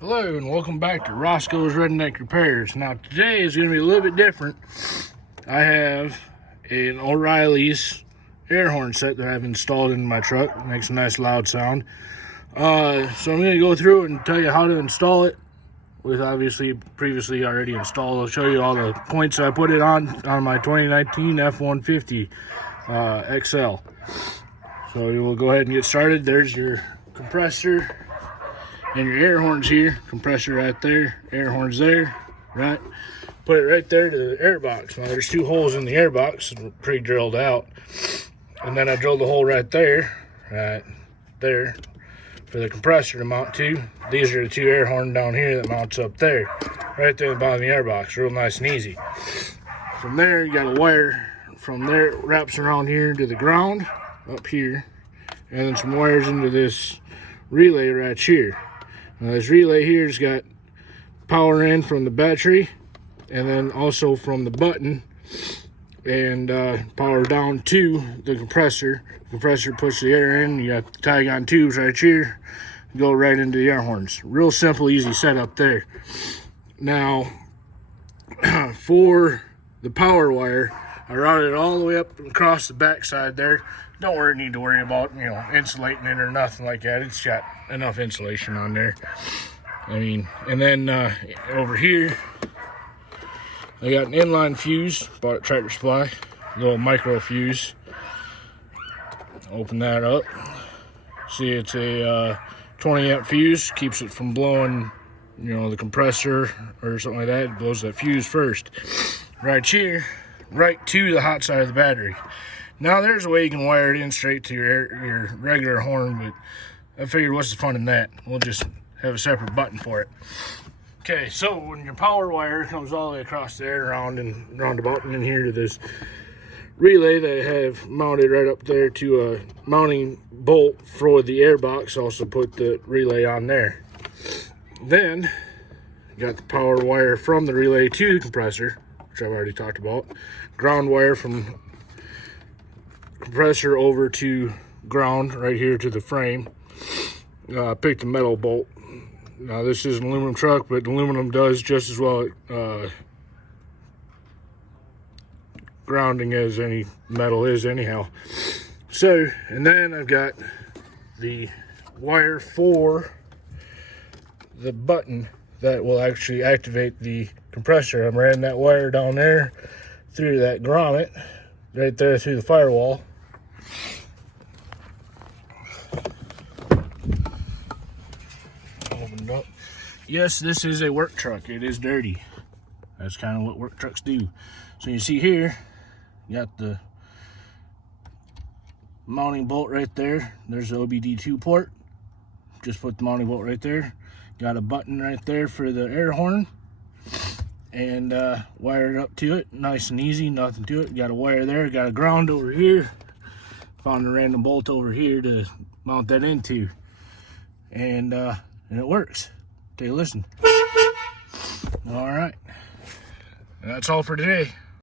Hello and welcome back to Roscoe's Redneck Repairs. Now today is going to be a little bit different. I have an O'Reilly's air horn set that I've installed in my truck. It makes a nice loud sound. So I'm going to go through and tell you how to install it with obviously previously already installed. I'll show you all the points I put it on my 2019 F-150 XL. So we will go ahead and get started. There's your compressor and your air horns here. Compressor right there, air horns there, right? Put it right there to the air box. Now there's two holes in the air box, pre-drilled out. And then I drilled the hole right there for the compressor to mount to. These are the two air horns down here that mounts up there, right there at the bottom of the air box. Real nice and easy. From there, you got a wire from there, it wraps around here to the ground, up here, and then some wires into this relay right here. Now this relay here's got power in from the battery, and then also from the button, and power down to the compressor. The compressor puts the air in. You got the tag on tubes right here, go right into the air horns. Real simple, easy setup there. Now, for the power wire, I routed it all the way up across the backside there. Don't need to worry about, insulating it or nothing like that. It's got enough insulation on there. And then over here, I got an inline fuse, bought at Tractor Supply, a little micro fuse. Open that up. See, it's a 20 amp fuse, keeps it from blowing, the compressor or something like that. It blows that fuse first. Right here, right to the hot side of the battery. Now there's a way you can wire it in straight to your regular horn, but I figured what's the fun in that? We'll just have a separate button for it. Okay, so when your power wire comes all the way across there around and roundabout and in here to this relay that I have mounted right up there to a mounting bolt for the air box, also put the relay on there. Then you got the power wire from the relay to the compressor, which I've already talked about. Ground wire from compressor over to ground right here to the frame. Picked a metal bolt. Now this is an aluminum truck, but aluminum does just as well grounding as any metal is anyhow. So, and then I've got the wire for the button that will actually activate the compressor. I'm running that wire down there through that grommet right there through the firewall. Opened up. Yes, this is a work truck. It is dirty. That's kind of what work trucks do. So you see here, you got the mounting bolt right there. There's the OBD2 port. Just put the mounting bolt right there. Got a button right there for the air horn. And wired up to it, nice and easy, nothing to it. Got a wire there, got a ground over here. Found a random bolt over here to mount that into, and it works. Take a listen. All right, that's all for today.